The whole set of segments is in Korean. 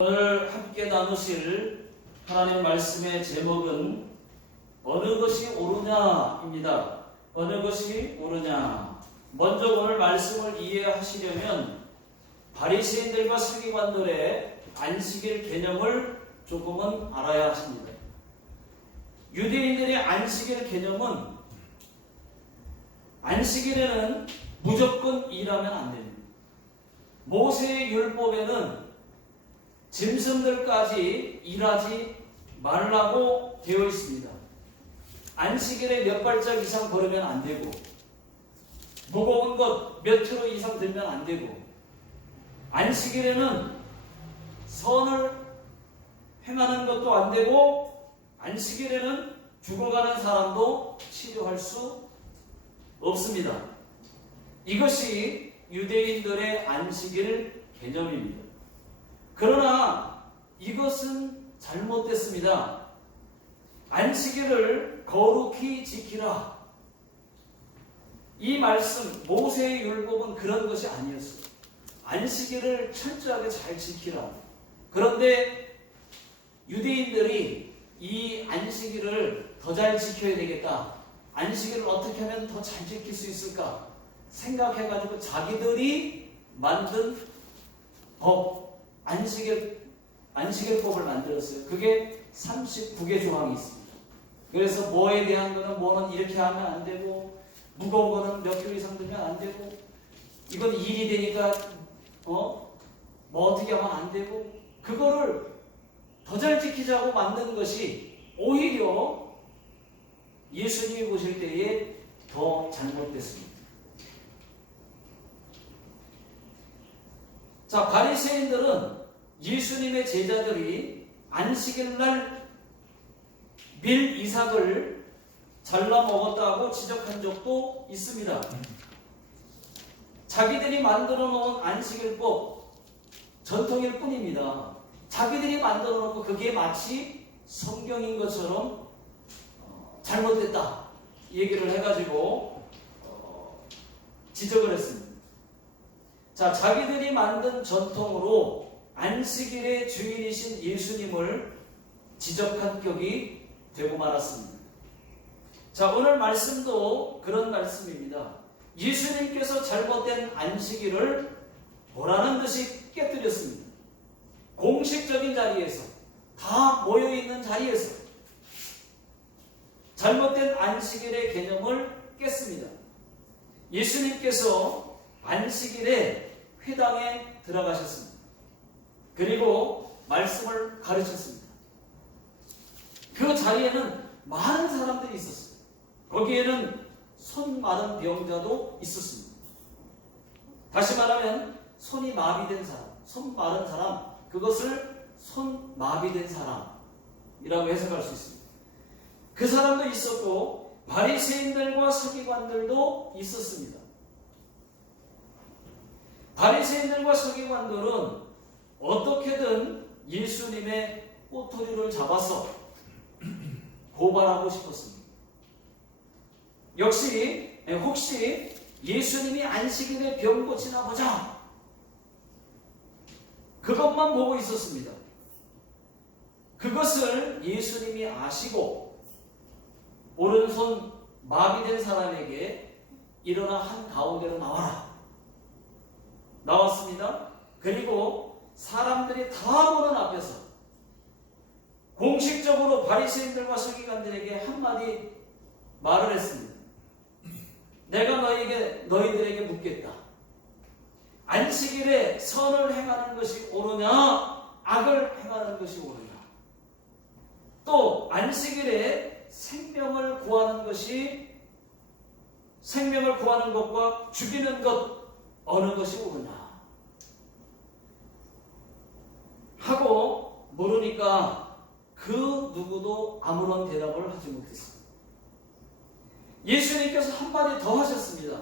오늘 함께 나누실 하나님 말씀의 제목은 어느 것이 옳으냐입니다. 어느 것이 옳으냐. 먼저 오늘 말씀을 이해하시려면 바리새인들과 서기관들의 안식일 개념을 조금은 알아야 하십니다. 유대인들의 안식일 개념은 안식일에는 무조건 일하면 안 됩니다. 모세의 율법에는 짐승들까지 일하지 말라고 되어 있습니다. 안식일에 몇 발짝 이상 걸으면 안 되고, 무거운 것 몇 킬로 이상 들면 안 되고, 안식일에는 선을 행하는 것도 안 되고, 안식일에는 죽어가는 사람도 치료할 수 없습니다. 이것이 유대인들의 안식일 개념입니다. 그러나 이것은 잘못됐습니다. 안식일을 거룩히 지키라. 이 말씀, 모세의 율법은 그런 것이 아니었어요. 안식일을 철저하게 잘 지키라. 그런데 유대인들이 이 안식일을 더 잘 지켜야 되겠다. 안식일을 어떻게 하면 더 잘 지킬 수 있을까? 생각해가지고 자기들이 만든 법, 안식일법을 만들었어요. 그게 39개 조항이 있습니다. 그래서 뭐에 대한 거는 뭐는 이렇게 하면 안 되고, 무거운 거는 몇 킬로 이상 들면 안 되고, 이건 일이 되니까 뭐 어떻게 하면 안 되고, 그거를 더 잘 지키자고 만든 것이 오히려 예수님이 보실 때에 더 잘못됐습니다. 자, 바리새인들은 예수님의 제자들이 안식일날 밀 이삭을 잘라 먹었다고 지적한 적도 있습니다. 자기들이 만들어 놓은 안식일법 전통일 뿐입니다. 자기들이 만들어 놓고 그게 마치 성경인 것처럼 잘못됐다 얘기를 해가지고 지적을 했습니다. 자, 자기들이 만든 전통으로 안식일의 주인이신 예수님을 지적한 격이 되고 말았습니다. 자, 오늘 말씀도 그런 말씀입니다. 예수님께서 잘못된 안식일을 보라는 듯이 깨뜨렸습니다. 공식적인 자리에서, 다 모여있는 자리에서 잘못된 안식일의 개념을 깼습니다. 예수님께서 안식일에 회당에 들어가셨습니다. 그리고 말씀을 가르쳤습니다. 그 자리에는 많은 사람들이 있었어요. 거기에는 손 마른 병자도 있었습니다. 다시 말하면 손이 마비된 사람, 손 마른 사람, 그것을 손 마비된 사람이라고 해석할 수 있습니다. 그 사람도 있었고 바리새인들과 서기관들도 있었습니다. 바리새인들과 서기관들은 어떻게든 예수님의 꼬투리를 잡아서 고발하고 싶었습니다. 역시 혹시 예수님이 안식일에 병 고치나 보자, 그것만 보고 있었습니다. 그것을 예수님이 아시고 오른손 마비된 사람에게 일어나 한가운데로 나와라. 나왔습니다. 그리고 사람들이 다 보는 앞에서 공식적으로 바리새인들과 서기관들에게 한마디 말을 했습니다. 내가 너희들에게 묻겠다. 안식일에 선을 행하는 것이 옳으냐, 악을 행하는 것이 옳으냐? 또 안식일에 생명을 구하는 것과 죽이는 것 어느 것이 옳으냐? 하고 물으니까 그 누구도 아무런 대답을 하지 못했습니다. 예수님께서 한마디 더 하셨습니다.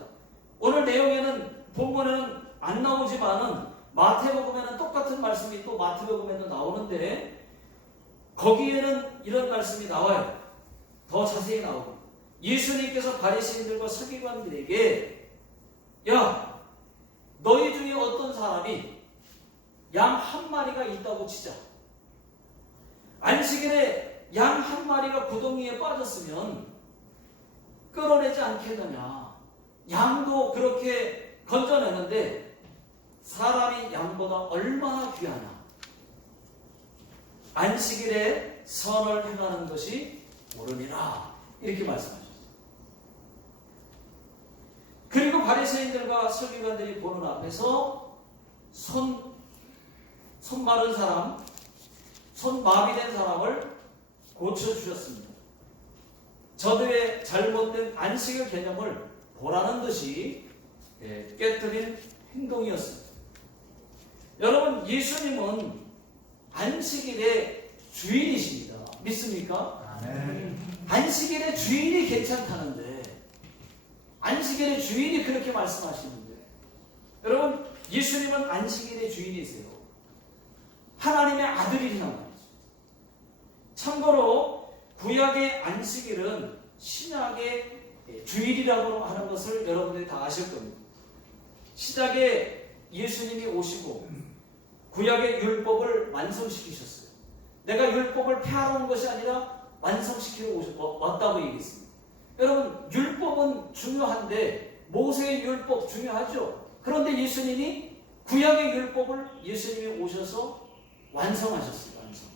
오늘 내용에는 본문에는 안 나오지만은 마태복음에는 똑같은 말씀이 또 마태복음에도 나오는데 거기에는 이런 말씀이 나와요. 더 자세히 나오고 예수님께서 바리새인들과 서기관들에게 야, 너희 중에 어떤 사람이 양 한 마리가 있다고 치자. 안식일에 양 한 마리가 구덩이에 빠졌으면 끌어내지 않겠느냐. 양도 그렇게 건져내는데 사람이 양보다 얼마나 귀하냐. 안식일에 선을 행하는 것이 옳으니라. 이렇게 말씀하셨어요. 그리고 바리새인들과 서기관들이 보는 앞에서 손 마른 사람, 손 마비된 사람을 고쳐주셨습니다. 저들의 잘못된 안식일 개념을 보라는 듯이 깨뜨린 행동이었습니다. 여러분, 예수님은 안식일의 주인이십니다. 믿습니까? 안식일의 주인이 괜찮다는데, 안식일의 주인이 그렇게 말씀하시는데, 여러분, 예수님은 안식일의 주인이세요. 하나님의 아들이란 말이죠. 참고로 구약의 안식일은 신약의 주일이라고 하는 것을 여러분들이 다 아실 겁니다. 시작에 예수님이 오시고 구약의 율법을 완성시키셨어요. 내가 율법을 폐하러 온 것이 아니라 완성시키러 왔다고 얘기했습니다. 여러분, 율법은 중요한데, 모세의 율법 중요하죠. 그런데 예수님이 구약의 율법을 예수님이 오셔서 완성하셨어요. 완성.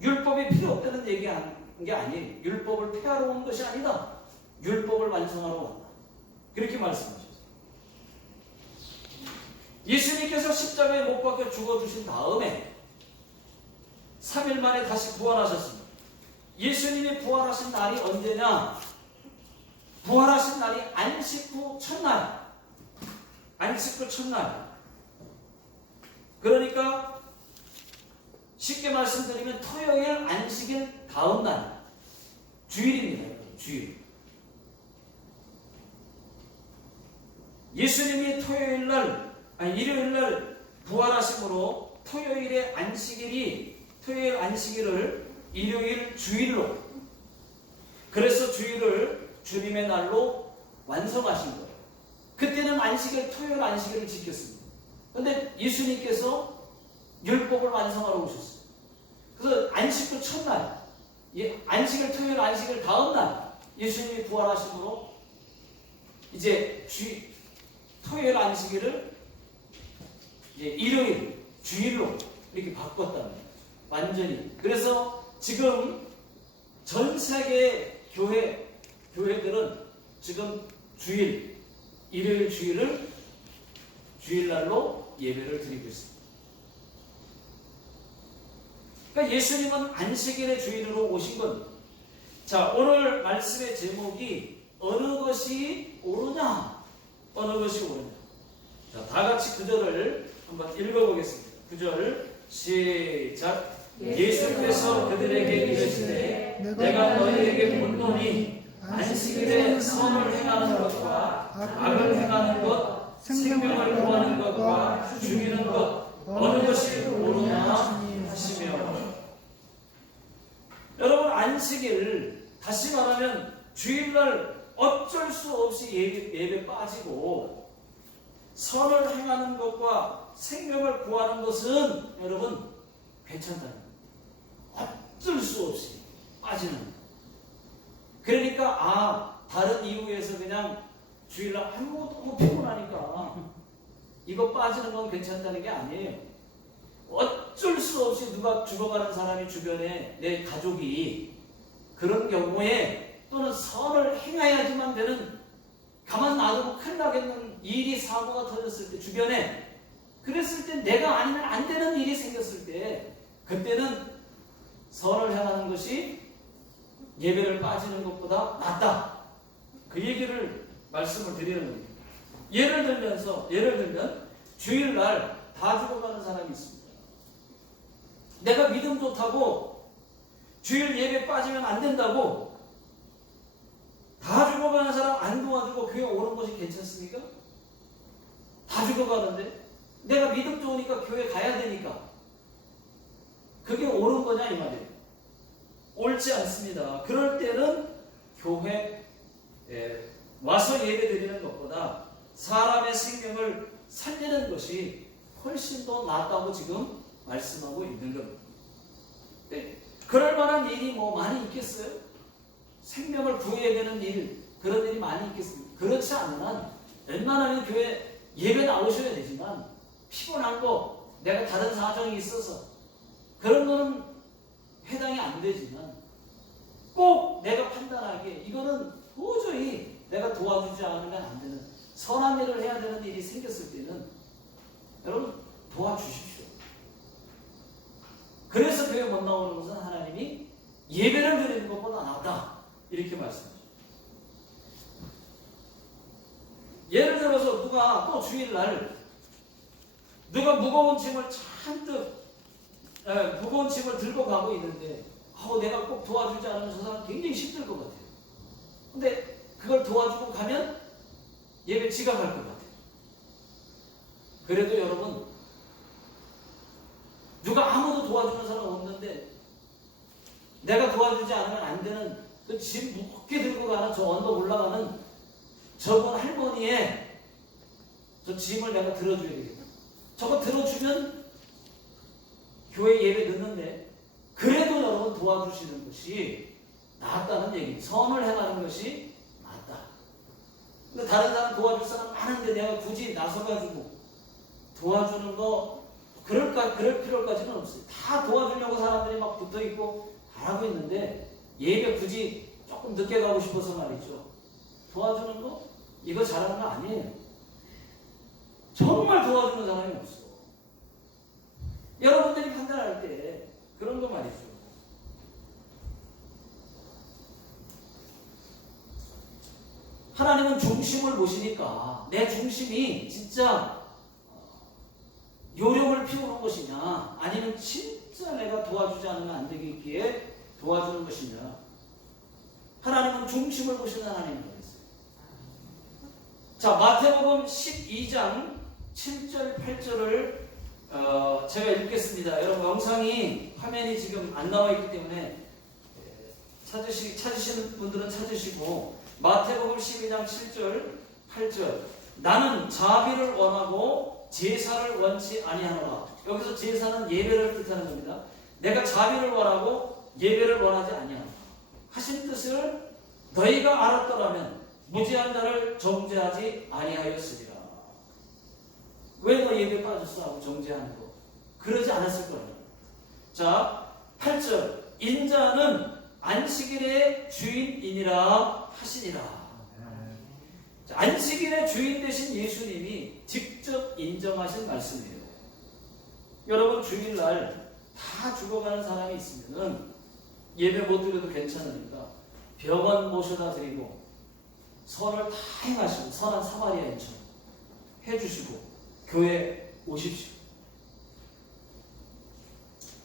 율법이 필요 없다는 얘기한 게 아니에요. 율법을 폐하러 온 것이 아니다. 율법을 완성하러 왔다. 그렇게 말씀하셨어요. 예수님께서 십자가에 못 박혀 죽어주신 다음에 3일 만에 다시 부활하셨습니다. 예수님이 부활하신 날이 언제냐? 부활하신 날이 안식 후 첫날. 안식 후 첫날. 그러니까 쉽게 말씀드리면 토요일 안식일 다음 날. 주일입니다. 주일. 예수님이 일요일 날 부활하심으로 토요일 안식일을 일요일 주일로, 그래서 주일을 주님의 날로 완성하신 거예요. 그때는 토요일 안식일을 지켰습니다. 그런데 예수님께서 율법을 완성하러 오셨어요. 그래서 안식 후 첫날, 토요일 안식일 다음 날 예수님이 부활하심으로 이제 토요일 안식일을 일요일 주일로 이렇게 바꿨다는 거예요. 완전히. 그래서 지금 전 세계 교회들은 지금 일요일 주일을 주일날로 예배를 드리고 있습니다. 그러니까 예수님은 안식일의 주인으로 오신 겁니다. 자, 오늘 말씀의 제목이 어느 것이 옳으냐? 어느 것이 옳으냐? 자, 다 같이 구절을 한번 읽어보겠습니다. 구절 시작. 예수께서 그들에게 이르시되 내가 너희에게 묻노니 안식일에 선을 행하는 것과 악을 행하는 것, 생명을 구하는 것과 죽이는 것, 어느 것이 옳으냐 하시며. 여러분, 안식일, 다시 말하면 주일날 어쩔 수 없이 예배 빠지고 선을 행하는 것과 생명을 구하는 것은 여러분 괜찮다는 거예요. 어쩔 수 없이 빠지는 거예요. 그러니까 다른 이유에서 그냥 주일날 너무 피곤하니까 이거 빠지는 건 괜찮다는 게 아니에요. 어쩔 수 없이 누가 죽어가는 사람이 주변에 내 가족이, 그런 경우에 또는 선을 행해야지만 되는, 가만 놔두고 큰일 나겠는 일이, 사고가 터졌을 때 주변에, 그랬을 때 내가 아니면 안 되는 일이 생겼을 때, 그때는 선을 행하는 것이 예배를 빠지는 것보다 낫다. 그 얘기를 말씀을 드리는 겁니다. 예를 들면 주일날 다 죽어가는 사람이 있습니다. 내가 믿음 좋다고 주일 예배 빠지면 안 된다고 다 죽어가는 사람 안 도와주고 교회 오는 것이 괜찮습니까? 다 죽어가는데 내가 믿음 좋으니까 교회 가야 되니까 그게 옳은 거냐 이 말이에요. 옳지 않습니다. 그럴 때는 교회에 와서 예배 드리는 것보다 사람의 생명을 살리는 것이 훨씬 더 낫다고 지금 말씀하고 있는 겁니다. 네. 그럴 만한 일이 뭐 많이 있겠어요? 생명을 구해야 되는 일, 그런 일이 많이 있겠습니까? 그렇지 않으면 웬만하면 교회 예배 나오셔야 되지만 피곤한 거, 내가 다른 사정이 있어서 그런 거는 해당이 안 되지만 꼭 내가 판단하기에 이거는 도저히 내가 도와주지 않으면 안 되는 선한 일을 해야 되는 일이 생겼을 때는 여러분 도와주십시오. 그래서 교회 못 나오는 것은 하나님이 예배를 드리는 것보다 낫다 이렇게 말씀하십니다. 예를 들어서 누가 또 주일날 누가 무거운 짐을 잔뜩 무거운 짐을 들고 가고 있는데 내가 꼭 도와주지 않으면 저 사람 굉장히 힘들 것 같아요. 근데 그걸 도와주고 가면 예배 지각할 것 같아요. 그래도 여러분 누가 아무도 도와주는 사람 없는데 내가 도와주지 않으면 안 되는 그 짐 무겁게 들고 가는 저 언덕 올라가는 저분 할머니의 저 짐을 내가 들어줘야 되겠다. 저거 들어주면 교회 예배 늦는데 그래도 여러분 도와주시는 것이 낫다는 얘기입니다. 선을 행하는 것이 낫다. 근데 다른 사람 도와줄 사람 많은데 내가 굳이 나서가지고 도와주는 거 그럴 필요까지는 없어요. 다 도와주려고 사람들이 막 붙어있고 잘하고 있는데 예배 굳이 조금 늦게 가고 싶어서 말이죠. 도와주는 거 이거 잘하는 거 아니에요. 정말 도와주는 사람이 없어. 여러분들이 판단할 때 그런 거 말이죠. 하나님은 중심을 보시니까 내 중심이 진짜 요령을 피우는 것이냐 아니면 진짜 내가 도와주지 않으면 안 되겠기에 도와주는 것이냐. 하나님은 중심을 보시는 하나님이라고 했어요. 자, 마태복음 12장 7절 8절을 제가 읽겠습니다. 여러분 영상이 화면이 지금 안 나와 있기 때문에 찾으시는 분들은 찾으시고 마태복음 12장 7절 8절 나는 자비를 원하고 제사를 원치 아니하노라. 여기서 제사는 예배를 뜻하는 겁니다. 내가 자비를 원하고 예배를 원하지 아니하노라 하신 뜻을 너희가 알았더라면 무지한 자를 정죄하지 아니하였으리라. 왜 너 예배 빠졌어 하고 정죄하는 거 그러지 않았을 거예요. 자 8절 인자는 안식일의 주인이니라 하시니라. 자, 안식일의 주인 되신 예수님이 직접 인정하신 말씀이에요. 여러분 주일날 다 죽어가는 사람이 있으면은 예배 못 드려도 괜찮으니까 병원 모셔다 드리고 선을 다 행하시고 선한 사마리아인처럼 해주시고 교회 오십시오.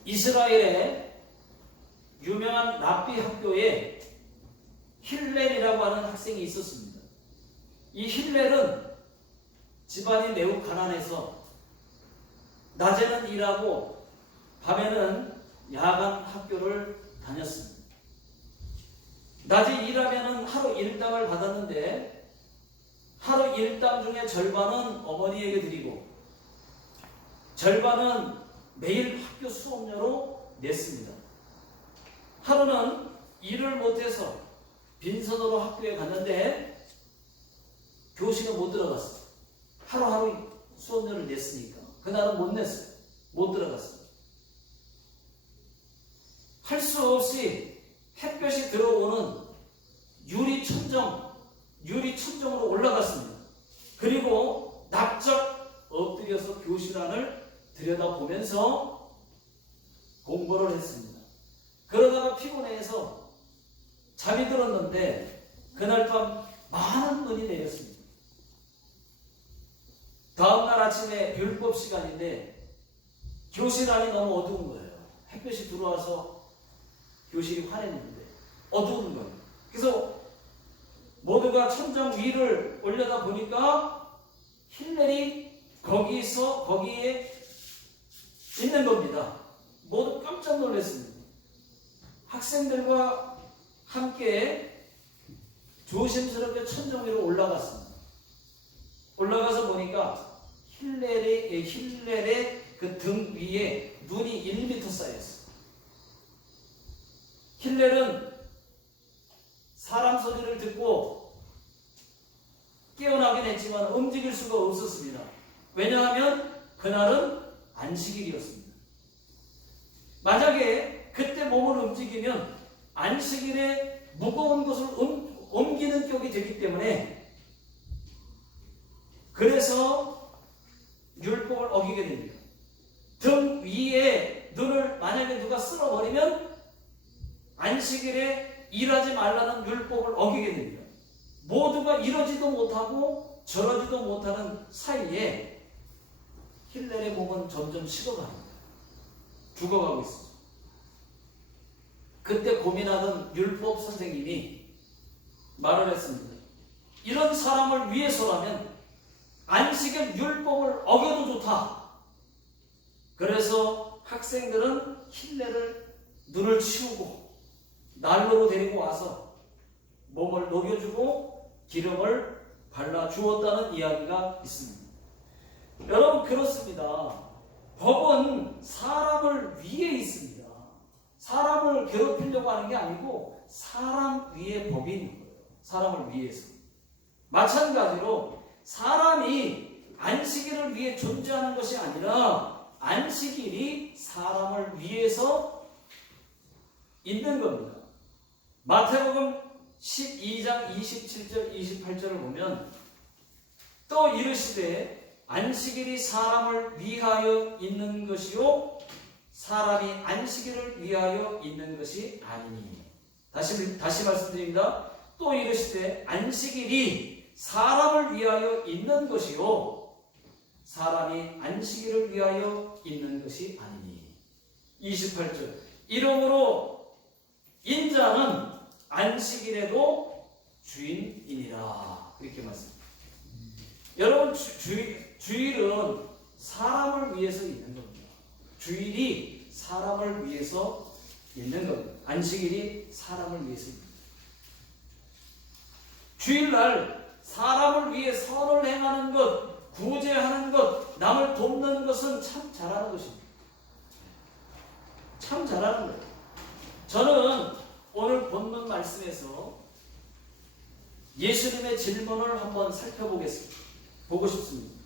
이스라엘의 유명한 랍비 학교에 힐렐이라고 하는 학생이 있었습니다. 이 힐렐은 집안이 매우 가난해서 낮에는 일하고 밤에는 야간 학교를 다녔습니다. 낮에 일하면 하루 일당을 받았는데 하루 일당 중에 절반은 어머니에게 드리고 절반은 매일 학교 수업료로 냈습니다. 하루는 일을 못해서 빈손으로 학교에 갔는데 교실에 못 들어갔어요. 하루하루 수업료를 냈으니까 그날은 못 냈어요. 못 들어갔어요. 할 수 없이 햇볕이 들어오는 유리천정으로 올라갔습니다. 그리고 납작 엎드려서 교실 안을 들여다보면서 공부를 했습니다. 그러다가 피곤해서 잠이 들었는데 그날 밤 많은 눈이 내렸습니다. 다음날 아침에 율법 시간인데 교실 안이 너무 어두운 거예요. 햇볕이 들어와서 교실이 환했는데 어두운 거예요. 그래서 모두가 천장 위를 올려다 보니까 힐렐이 거기에 있는 겁니다. 모두 깜짝 놀랐습니다. 학생들과 함께 조심스럽게 천정 위로 올라갔습니다. 올라가서 보니까 힐렐의 그 등 위에 눈이 1m 쌓였어. 힐렐은 사람 소리를 듣고 깨어나긴 했지만 움직일 수가 없었습니다. 왜냐하면 그날은 안식일이었습니다. 만약에 그때 몸을 움직이면 안식일에 무거운 것을 옮기는 격이 되기 때문에 그래서 율법을 어기게 됩니다. 등 위에 눈을 만약에 누가 쓸어버리면 안식일에 일하지 말라는 율법을 어기게 됩니다. 모두가 이러지도 못하고 저러지도 못하는 사이에 힐렐의 몸은 점점 식어가는 거예요. 죽어가고 있어요. 그때 고민하던 율법 선생님이 말을 했습니다. 이런 사람을 위해서라면 안식일 율법을 어겨도 좋다. 그래서 학생들은 힐렐을 눈을 치우고 난로로 데리고 와서 몸을 녹여주고 기름을 발라주었다는 이야기가 있습니다. 여러분, 그렇습니다. 법은 사람을 위해 있습니다. 사람을 괴롭히려고 하는 게 아니고 사람 위에 법이 있는 거예요. 사람을 위해서. 마찬가지로 사람이 안식일을 위해 존재하는 것이 아니라 안식일이 사람을 위해서 있는 겁니다. 마태복음 12장 27절 28절을 보면 또 이르시되 안식일이 사람을 위하여 있는 것이요 사람이 안식일을 위하여 있는 것이 아니니. 다시 말씀드립니다. 또 이르시되 안식일이 사람을 위하여 있는 것이요 사람이 안식일을 위하여 있는 것이 아니니. 28절 이러므로 인자는 안식일에도 주인이니라. 이렇게 말씀합니다. 여러분, 주일은 사람을 위해서 있는 겁니다. 주일이 사람을 위해서 있는 겁니다. 안식일이 사람을 위해서 있는 겁니다. 주일날 사람을 위해 선을 행하는 것, 구제하는 것, 남을 돕는 것은 참 잘하는 것입니다. 참 잘하는 거예요. 저는 오늘 본문 말씀에서 예수님의 질문을 한번 보고 싶습니다.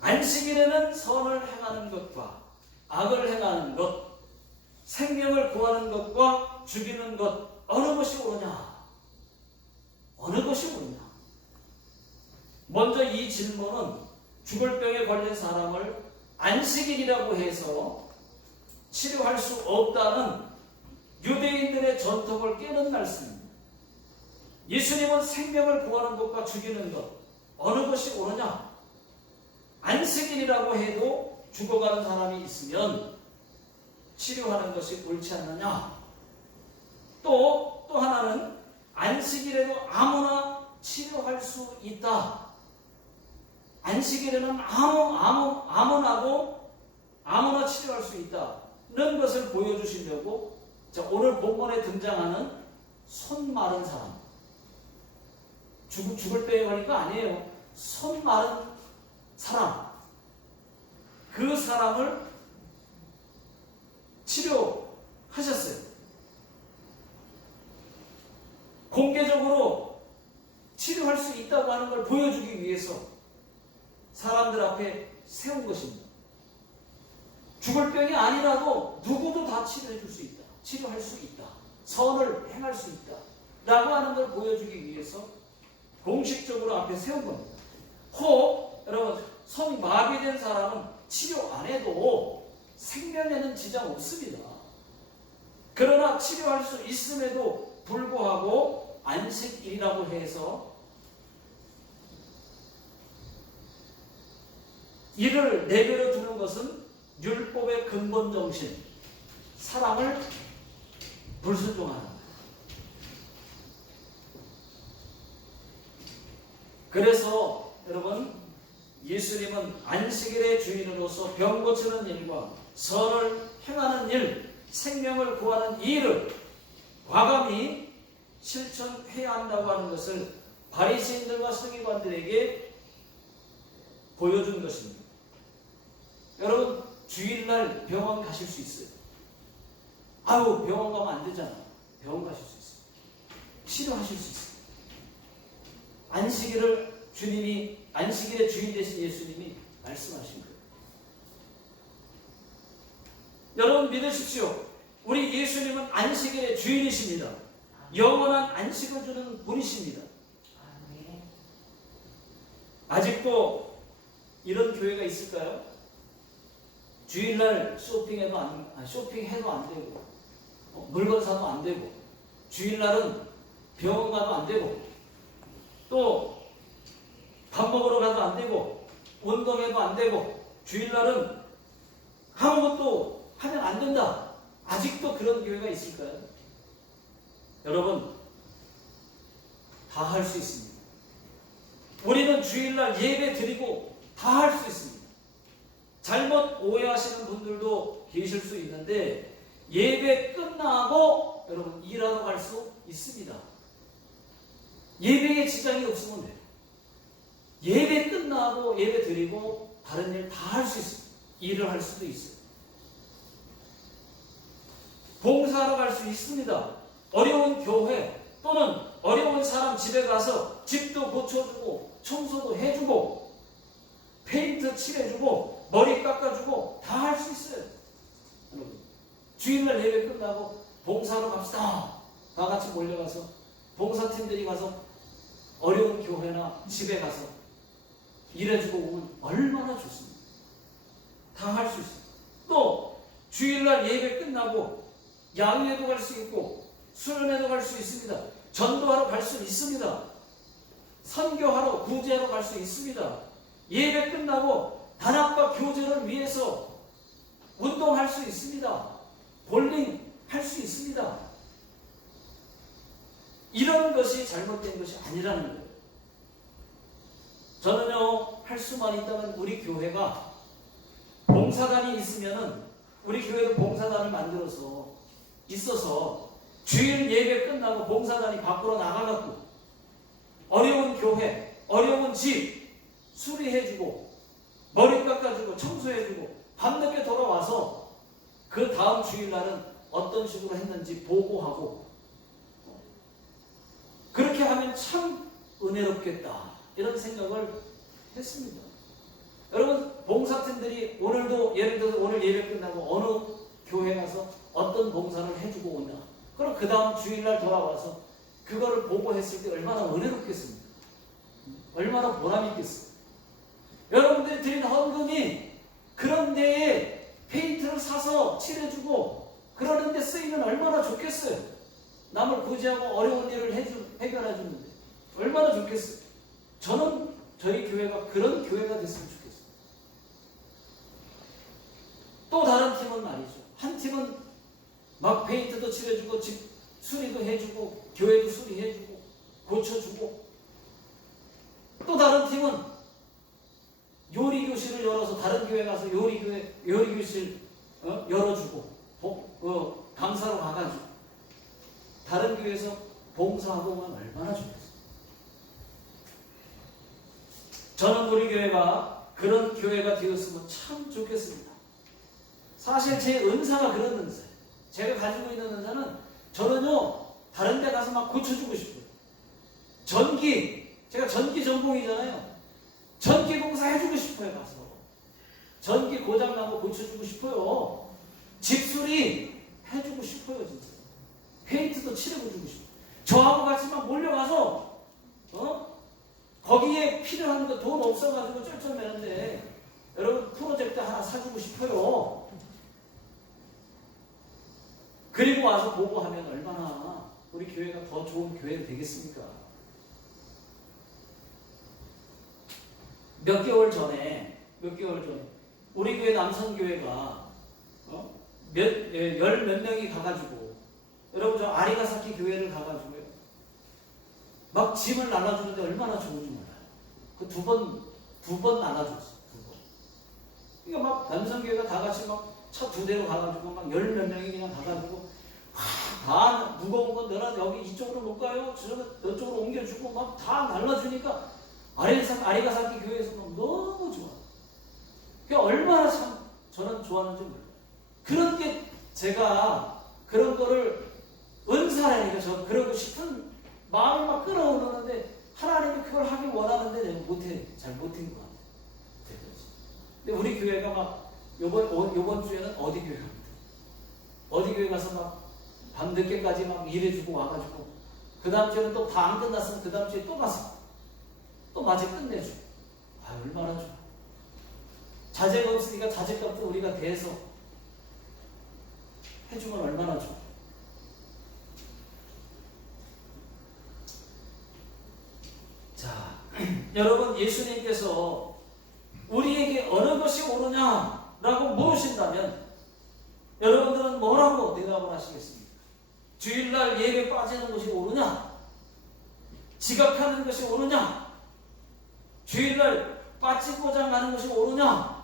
안식일에는 선을 행하는 것과 악을 행하는 것, 생명을 구하는 것과 죽이는 것, 어느 것이 옳으냐? 어느 것이 옳으냐? 먼저 이 질문은 죽을 병에 걸린 사람을 안식일이라고 해서 치료할 수 없다는 유대인들의 전통을 깨는 말씀입니다. 예수님은 생명을 구하는 것과 죽이는 것, 어느 것이 옳으냐? 안식일이라고 해도 죽어가는 사람이 있으면 치료하는 것이 옳지 않느냐? 또 하나는 안식일에도 아무나 치료할 수 있다. 안식일에는 아무나도 아무나 치료할 수 있다는 것을 보여주시려고 오늘 본문에 등장하는 손 마른 사람, 죽을 병에 걸린 거 아니에요. 손 마른 사람, 그 사람을 치료하셨어요. 공개적으로 치료할 수 있다고 하는 걸 보여주기 위해서 사람들 앞에 세운 것입니다. 죽을 병이 아니라도 누구도 다 치료해 줄 수 있다. 치료할 수 있다. 선을 행할 수 있다. 라고 하는 걸 보여주기 위해서 공식적으로 앞에 세운 겁니다. 여러분, 손이 마비된 사람은 치료 안 해도 생명에는 지장 없습니다. 그러나 치료할 수 있음에도 불구하고 안식일이라고 해서 이를 내버려 두는 것은 율법의 근본 정신, 사랑을 불순종하는 거예요. 그래서 여러분, 예수님은 안식일의 주인으로서 병 고치는 일과 선을 행하는 일, 생명을 구하는 이 일을 과감히 실천해야 한다고 하는 것을 바리새인들과 서기관들에게 보여준 것입니다. 여러분, 주일날 병원 가실 수 있어요. 아유, 병원 가면 안 되잖아. 병원 가실 수 있어요. 치료하실 수 있어요. 안식일의 주인 되신 예수님이 말씀하신 거예요. 여러분 믿으십시오. 우리 예수님은 안식일의 주인이십니다. 영원한 안식을 주는 분이십니다. 아직도 이런 교회가 있을까요? 주일날 쇼핑해도 안 되고, 물건 사도 안 되고, 주일날은 병원 가도 안 되고, 또 밥 먹으러 가도 안 되고, 운동해도 안 되고, 주일날은 아무것도 하면 안 된다. 아직도 그런 교회가 있을까요? 여러분, 다 할 수 있습니다. 우리는 주일날 예배 드리고 다 할 수 있습니다. 잘못 오해하시는 분들도 계실 수 있는데, 예배 끝나고 여러분 일하러 갈 수 있습니다. 예배에 지장이 없으면 돼요. 예배 끝나고 예배 드리고 다른 일 다 할 수 있습니다. 일을 할 수도 있어요. 봉사하러 갈 수 있습니다. 어려운 교회 또는 어려운 사람 집에 가서 집도 고쳐주고 청소도 해주고 페인트 칠해주고 머리 깎아주고 다 할 수 있어요. 여러분, 주일날 예배 끝나고 봉사하러 갑시다. 다 같이 몰려가서 봉사팀들이 가서 어려운 교회나 집에 가서 일해주고 오면 얼마나 좋습니다. 다 할 수 있어요. 또 주일날 예배 끝나고 야유회도 갈 수 있고 수련회도 갈 수 있습니다. 전도하러 갈 수 있습니다. 선교하러 구제하러 갈 수 있습니다. 예배 끝나고 단합과 교제를 위해서 운동할 수 있습니다. 볼링 할 수 있습니다. 이런 것이 잘못된 것이 아니라는 거예요. 저는요, 할 수만 있다면 우리 교회가 봉사단이 있으면은 우리 교회도 봉사단을 만들어서 있어서 주일 예배 끝나고 봉사단이 밖으로 나가갖고 어려운 교회, 어려운 집 수리해주고 머리 깎아주고 청소해주고 밤늦게 돌아와서 그 다음 주일날은 어떤 식으로 했는지 보고하고, 그렇게 하면 참 은혜롭겠다 이런 생각을 했습니다. 여러분, 봉사팀들이 오늘도 예를 들어서 오늘 예배 끝나고 어느 교회 가서 어떤 봉사를 해주고 오냐, 그럼 그 다음 주일날 돌아와서 그거를 보고했을 때 얼마나 은혜롭겠습니까? 얼마나 보람이 있겠어요? 여러분들이 드린 헌금이 그런 데에 페인트를 사서 칠해주고 그러는 데 쓰이면 얼마나 좋겠어요? 남을 구제하고 어려운 일을 해결해 주는데 얼마나 좋겠어요? 저는 저희 교회가 그런 교회가 됐으면 좋겠어요. 또 다른 팀은 말이죠. 한 팀은 막 페인트도 칠해주고 집 수리도 해주고 교회도 수리해주고 고쳐주고, 또 다른 팀은 요리교실을 열어서 다른 교회 가서 요리교실 열어주고 강사로 가가지고 다른 교회에서 봉사하고 오면 얼마나 좋겠어요. 저는 우리 교회가 그런 교회가 되었으면 참 좋겠습니다. 사실 제 은사가 그런 은사예요. 제가 가지고 있는 은사는 저는요 다른 데 가서 막 고쳐주고 싶어요. 제가 전기 전공이잖아요. 전기 공사 해주고 싶어요. 가서 전기 고장난 거 고쳐주고 싶어요. 집수리 해주고 싶어요. 진짜 페인트도 칠해주고 싶어요. 저하고 같이 막 몰려가서 거기에 필요한 거 돈 없어가지고 쩔쩔매는데 여러분 프로젝트 하나 사주고 싶어요. 그리고 와서 보고하면 얼마나 우리 교회가 더 좋은 교회가 되겠습니까? 몇 개월 전에 우리 교회 남선교회가 열 몇 명이 가가지고, 여러분 저 아리가사키 교회를 가가지고요 막 짐을 나눠주는데 얼마나 좋은지 몰라요. 그 두 번 나눠줬어. 2번. 그러니까 막 남선교회가 다 같이 막 차 2대로 가가지고 막 열 몇 명이 그냥 가가지고 다 무거운 건 너나 여기 이쪽으로 못 가요. 저쪽으로 옮겨주고 막 다 날라주니까 아리가사키 교회에서 너무 좋아. 그게 얼마나 참 저는 좋아하는지 몰라요. 그런 게 제가 그런 거를 은사라니까 저 그러고 싶은 마음이 막 끌어오르는데 하나님이 그걸 하길 원하는데 내가 잘 못한 것 같아요. 근데 우리 교회가 막 요번 주에는 어디 교회 갑니다. 어디 교회 가서 막 밤늦게까지 막 일해주고 와가지고 그 다음 주에는 또 다 안 끝났으면 그 다음 주에 또 가서 또 마저 끝내주고. 얼마나 좋아. 자재가 없으니까 자재값도 우리가 대서 해주면 얼마나 좋아. 자, 여러분, 예수님께서 우리에게 어느 것이 옳으냐라고 물으신다면 여러분들은 뭐라고 대답을 하시겠습니까? 주일날 예배 빠지는 것이 옳으냐? 지각하는 것이 옳으냐? 주일날 빠지고자 하는 것이 옳으냐?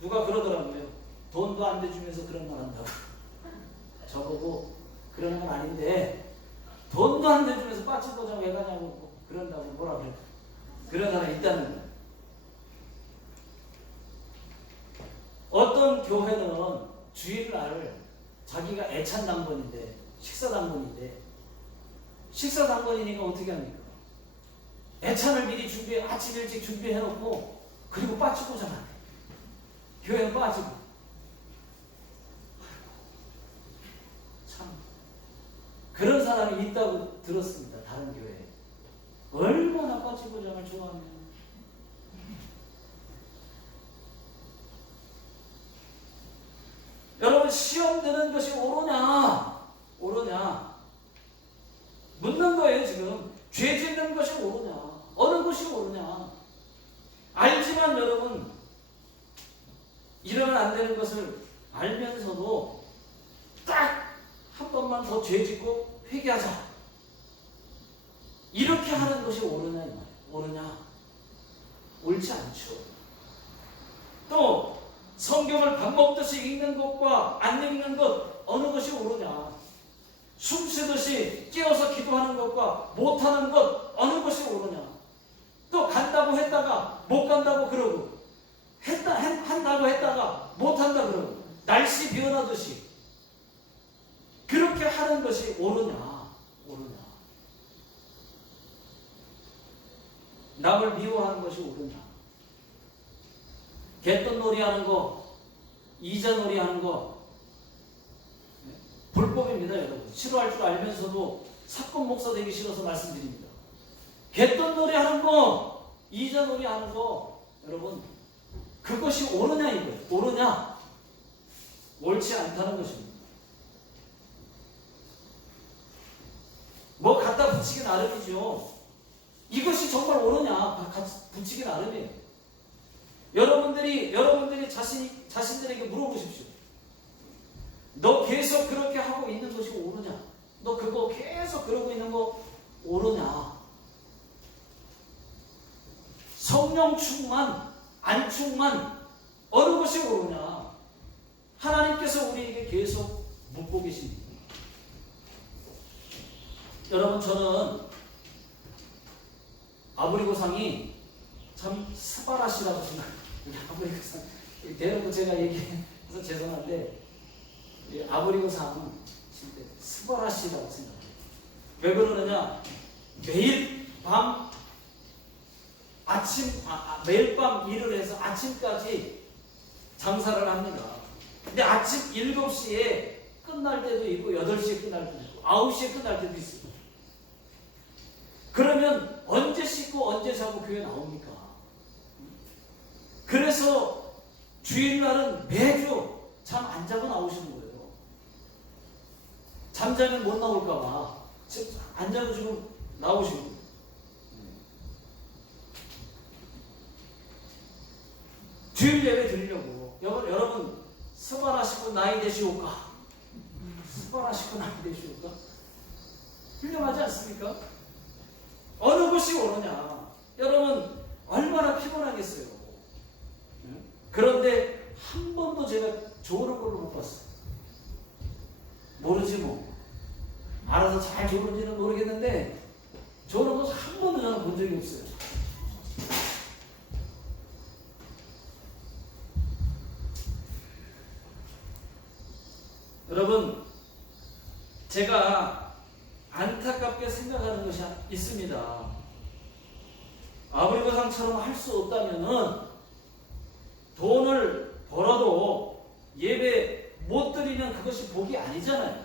누가 그러더라고요. 돈도 안 대주면서 그런 말 한다고. 저보고 그러는 건 아닌데 돈도 안 대주면서 빠지고자 왜 가냐고 그런다고 뭐라 그래. 그런 사람이 있다는 거예요. 어떤 교회는 주일날 자기가 애찬당번인데 식사당번이니까 어떻게 합니까? 애찬을 미리 아침 일찍 준비해놓고 그리고 빠지고자 하네. 교회는 빠지고. 참 그런 사람이 있다고 들었습니다. 다른 교회에. 얼마나 빠지고자를 좋아하면. 여러분, 시험 드는 것이 옳으냐 묻는 거예요. 지금 죄 짓는 것이 옳으냐, 어느 것이 옳으냐. 알지만 여러분, 이러면 안 되는 것을 알면서도 딱 한 번만 더 죄 짓고 회개하자, 이렇게 하는 것이 옳으냐 이 말이에요. 옳으냐? 옳지 않죠. 또 성경을 밥 먹듯이 읽는 것과 안 읽는 것 어느 것이 옳으냐? 숨 쉬듯이 깨어서 기도하는 것과 못하는 것 어느 것이 옳으냐? 또 간다고 했다가 못 간다고 그러고 한다고 했다가 못한다 그러고 날씨 변하듯이 그렇게 하는 것이 옳으냐? 남을 미워하는 것이 옳으냐? 갯돈놀이 하는 거, 이자놀이 하는 거 불법입니다. 여러분, 싫어할 줄 알면서도 사건 목사 되기 싫어서 말씀드립니다. 갯돈놀이 하는 거, 이자놀이 하는 거, 여러분, 그것이 옳으냐 이거예요. 옳으냐? 옳지 않다는 것입니다. 뭐 갖다 붙이기 나름이죠. 이것이 정말 옳으냐? 붙이기 나름이에요. 여러분들이 자신들에게 물어보십시오. 너 계속 그렇게 하고 있는 것이 옳으냐? 너 그거 계속 그러고 있는 거 옳으냐? 성령 충만, 안 충만, 어느 것이 옳으냐? 하나님께서 우리에게 계속 묻고 계십니다. 여러분, 저는 아브리고상이 참 스바라시라고 생각해요. 아브리고상 대놓고 제가 얘기해서 죄송한데 아브리고상 진짜 스바라시라고 생각해요. 왜 그러느냐? 매일 밤 일을 해서 아침까지 장사를 합니다. 근데 아침 7시에 끝날 때도 있고 8시에 끝날 때도 있고 9시에 끝날 때도 있어요. 그러면 언제 씻고 언제 자고 교회 나옵니까? 그래서 주일날은 매주 잠 안 자고 나오시는 거예요. 잠자면 못 나올까봐 안 자고 지금 나오시는 거예요. 주일 예배 드리려고. 여러분, 스바라시고 나이 되시오까? 스바라시고 나이 되시오까? 훌륭하지 않습니까? 어느 것이 옳으냐? 여러분, 얼마나 피곤하겠어요. 그런데 한 번도 제가 조르는 걸로 못 봤어요. 모르지 뭐. 알아서 잘 조르는지는 모르겠는데 저런 거 한 번도 저는 본 적이 없어요. 여러분, 제가 안타깝게 생각하는 것이 있습니다. 아브라함처럼 할 수 없다면은 돈을 벌어도 예배 못 드리면 그것이 복이 아니잖아요.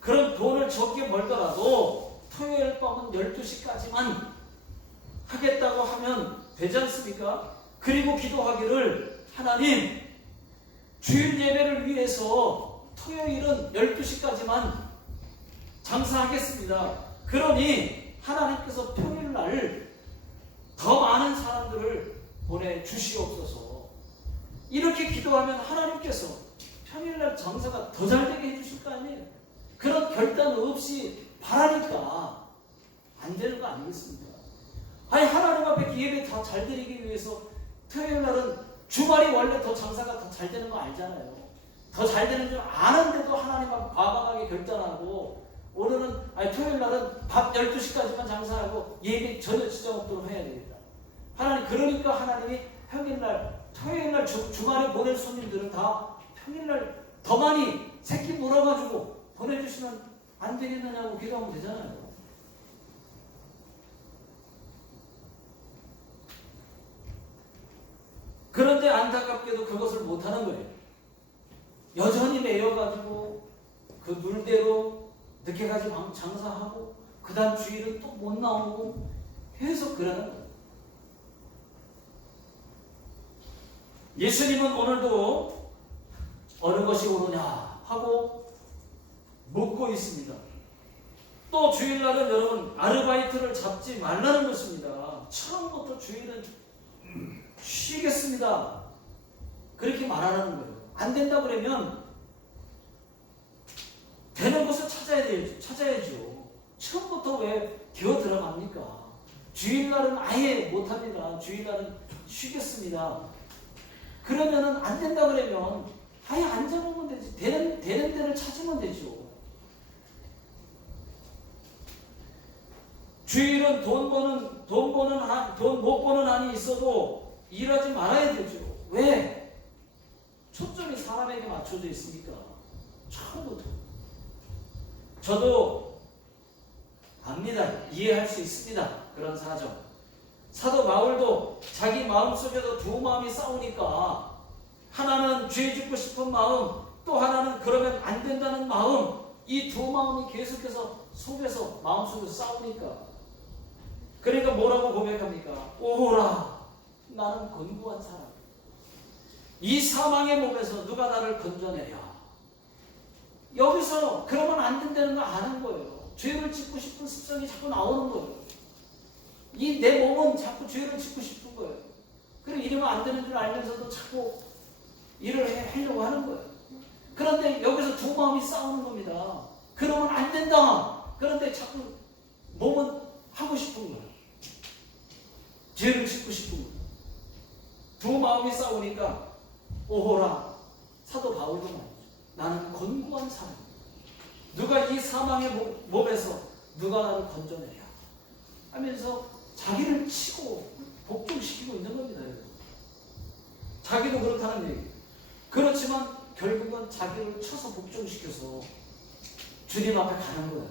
그럼 돈을 적게 벌더라도 토요일 밤은 12시까지만 하겠다고 하면 되지 않습니까? 그리고 기도하기를, 하나님, 주일 예배를 위해서 토요일은 12시까지만 장사하겠습니다. 그러니 하나님께서 평일날 더 많은 사람들을 보내주시옵소서. 이렇게 기도하면 하나님께서 평일날 장사가 더 잘 되게 해주실 거 아니에요. 그런 결단 없이 바라니까 안 되는 거 아니겠습니까? 아니, 하나님 앞에 예배 더 잘 드리기 위해서 토요일날은, 주말이 원래 더 장사가 더 잘 되는 거 알잖아요. 더 잘 되는 줄 아는데도 하나님 앞에 과감하게 결단하고, 오늘은, 토요일날은 밤 12시까지만 장사하고 예배 전혀 지장 없도록 해야 되겠다. 하나님, 그러니까 하나님이 평일날, 토요일날 주말에 보낼 손님들은 다 평일날 더 많이 새끼 물어가지고 보내주시면 안 되겠느냐고 기도하면 되잖아요. 그런데 안타깝게도 그것을 못하는 거예요. 여전히 매여가지고 그 눌대로 늦게까지 장사하고 그 다음 주일은 또 못 나오고 계속 그러는 거예요. 예수님은 오늘도 어느 것이 옳으냐 하고 묻고 있습니다. 또 주일날은 여러분 아르바이트를 잡지 말라는 것입니다. 처음부터 주일은 쉬겠습니다. 그렇게 말하라는 거예요. 안 된다 그러면 되는 것을 찾아야죠. 처음부터 왜 기어 들어갑니까? 주일날은 아예 못합니다. 주일날은 쉬겠습니다. 그러면은 안 된다 그러면 아예 안 잡으면 되지. 되는 데를 찾으면 되죠. 주일은 돈 못 버는 한이 있어도 일하지 말아야 되죠. 왜? 초점이 사람에게 맞춰져 있으니까. 처음부터. 저도 압니다. 이해할 수 있습니다. 그런 사정. 사도 바울도 자기 마음속에서 두 마음이 싸우니까, 하나는 죄 짓고 싶은 마음, 또 하나는 그러면 안 된다는 마음, 이 두 마음이 계속해서 속에서, 마음속에서 싸우니까. 그러니까 뭐라고 고백합니까? 오호라, 나는 곤고한 사람. 이 사망의 몸에서 누가 나를 건져내랴. 여기서 그러면 안 된다는 걸 아는 거예요. 죄를 짓고 싶은 습성이 자꾸 나오는 거예요. 이 내 몸은 자꾸 죄를 짓고 싶은 거예요. 그리고 이러면 안 되는 줄 알면서도 자꾸 일을 하려고 하는 거예요. 그런데 여기서 두 마음이 싸우는 겁니다. 그러면 안 된다. 그런데 자꾸 몸은 하고 싶은 거예요. 죄를 짓고 싶은 거예요. 두 마음이 싸우니까 오호라, 사도 바울도 말이죠. 나는 곤고한 사람. 누가 이 사망의 몸에서 누가 나를 건져내랴 하면서 자기를 치고 복종시키고 있는 겁니다. 자기도 그렇다는 얘기예요. 그렇지만 결국은 자기를 쳐서 복종시켜서 주님 앞에 가는 거예요.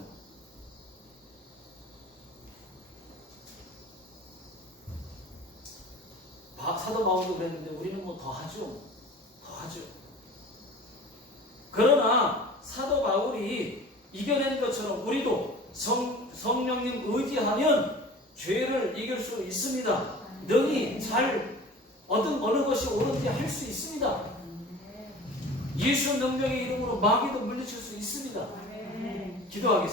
사도 바울도 그랬는데 우리는 뭐 더 하죠. 그러나 사도 바울이 이겨낸 것처럼 우리도 성령님 의지하면 죄를 이길 수 있습니다. 능히 잘 어느 것이 옳은지 할 수 있습니다. 예수 능력의 이름으로 마귀도 물리칠 수 있습니다. 기도하겠습니다.